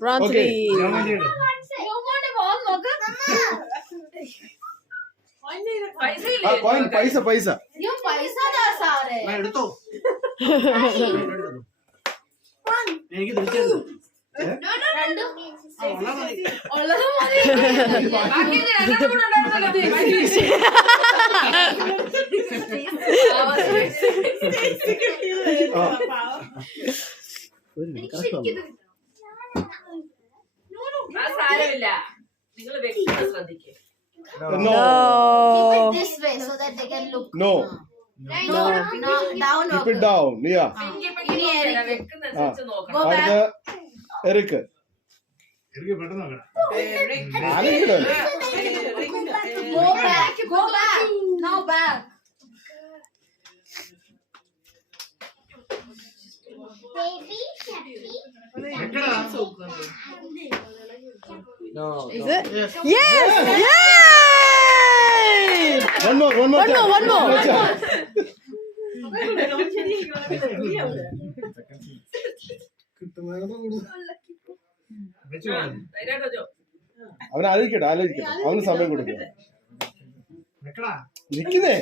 Round Okay. 3. Coin, paisa. എടുത്തോ എനിക്ക് No. This way so that they can look. No. No, down. Keep it down. Yeah. Go back. അടുത്ത എറിക്ക്. പെട്ടെന്ന് നോക്കണം ആരെങ്കിലും Go back. Now back. Is it? Yes! Yay! One more chance. അവൻ ആലോചിക്കട്ടെ അവന് സമയം കൊടുക്കുക നിക്കുന്നേ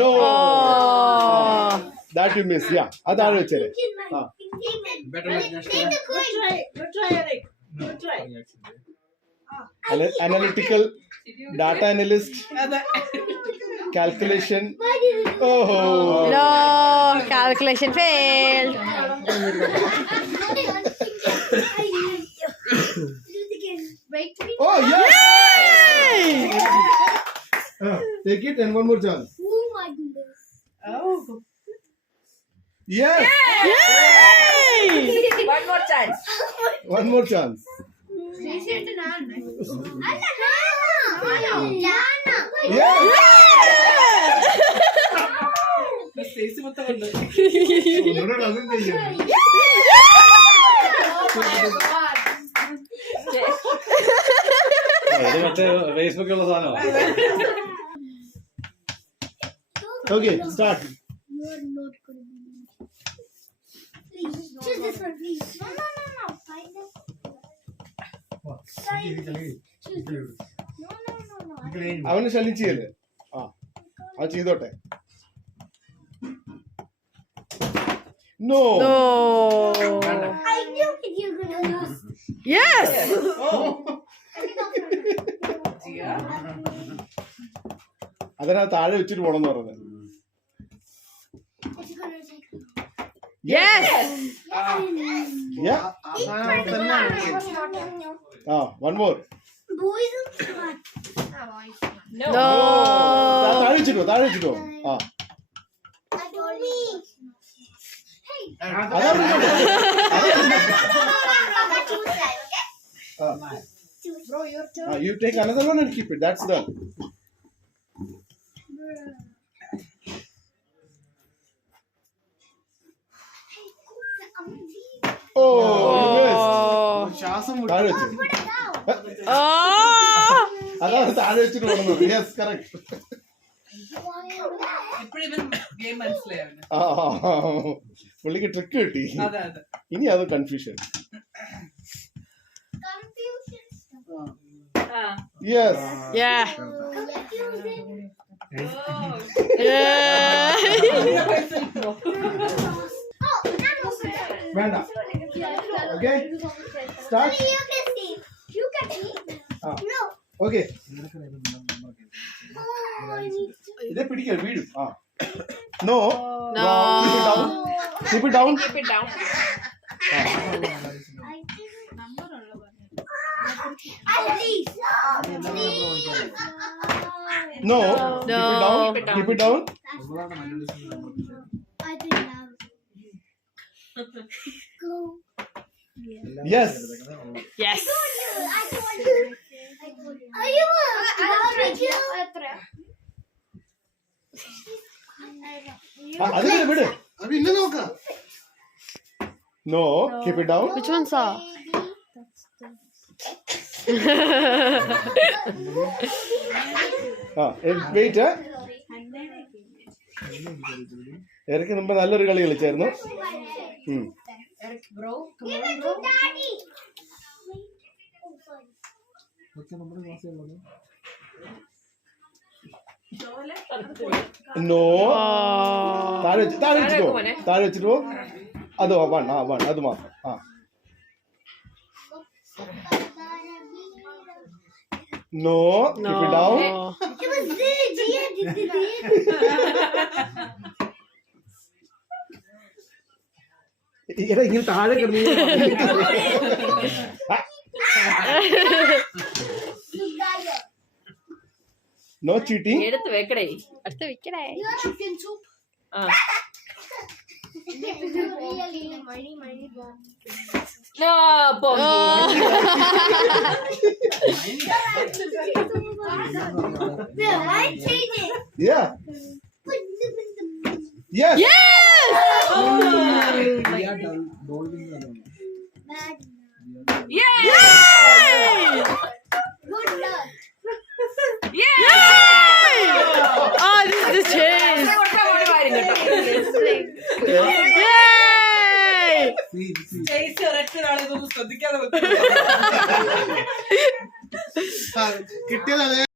നോ ദാറ്റ് യു മിസ് യാ അതാണ് വെച്ചേ analytical data analyst calculation. Oh no, calculation failed. Oh yeah! Take it and one more chance. Oh my goodness. Oh. Yes! Yay! One more chance. Yeah! ഫേസ്ബുക്കിലുള്ള സാധനമാണ് Okay, start. You are not going to be. Please, choose this one, please. No. Find this. Choose this. No. അവന് ശല്യം ചെയ്യല്ലേ അത് ചെയ്തോട്ടെ No. I knew you were going to lose. Yes. അതിനാ താഴെ വെച്ചിട്ട് പോണെന്ന് പറഞ്ഞത്. Yes. Yeah. One more. Boys are smart. No. താഴെ വെച്ചിട്ടോ I told me. Bro, your turn. You take another one and keep it. That's done. Oh, you missed. താഴെ വെച്ചു. അതാണ് താഴെ വെച്ചിട്ട് പോകുന്നത്. Yes, correct. പുള്ളിക്ക് ട്രിക്ക് കിട്ടി. ഇനി അത് കൺഫ്യൂഷൻ. Yes. Yeah. വേണ്ട. Okay. Start. You can see. No. Okay. Oh, I need to. ഇതേ പിടിക്കാൻ വീഴും. No. No. Keep it down. At least. No. No. Keep it down. I didn't have. Go. Yes. Yes. I told you. Are you? അതിനെ വിട്. പിന്നെ നോക്കാം No. Keep it down. Which one, sir? Wait. Eric മുമ്പ് നല്ലൊരു കളി കളിച്ചായിരുന്നു. Eric, bro. Come Give on, it bro. to daddy. Oh, sorry. No. താഴെ വെച്ചിട്ടോ. താഴെ വെച്ചിട്ട് പോ. അത് വൺ അത് മാത്രം. No. Keep it down. It was there, Gia did it. എടാ ഇങ്ങനെ താഴെ കിടന്നു. No cheating. എടുത്ത് വെക്കടേ. അടുത്ത് വെക്കണേ. Chicken soup. ആ. Really, money. No, Pongi. Bill, I changed it. Yeah. Yes. Bad. Yay! Good luck. Yay! Oh, this is the chase. Yay! കിട്ടിയതാണ്